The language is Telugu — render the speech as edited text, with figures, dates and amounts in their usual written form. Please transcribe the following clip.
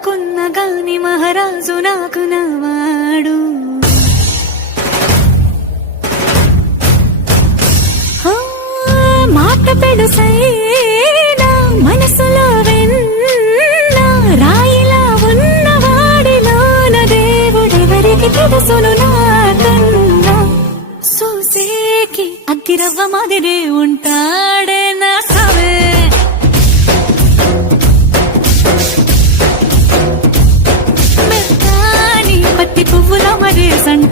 అనుకున్న గాని మహారాజు నాకు నవాడు. మాట పెడుసైనా మనసులో వెన్న రాయిలా ఉన్నవాడిలోన దేవుడెవరికి తెలుసును నాకన్నా. చూసేకి అగ్గిరవ్వ మాదిరే ఉంటాడే నా సవే. మెత్తాని పత్తి పువ్వుల మరే సంట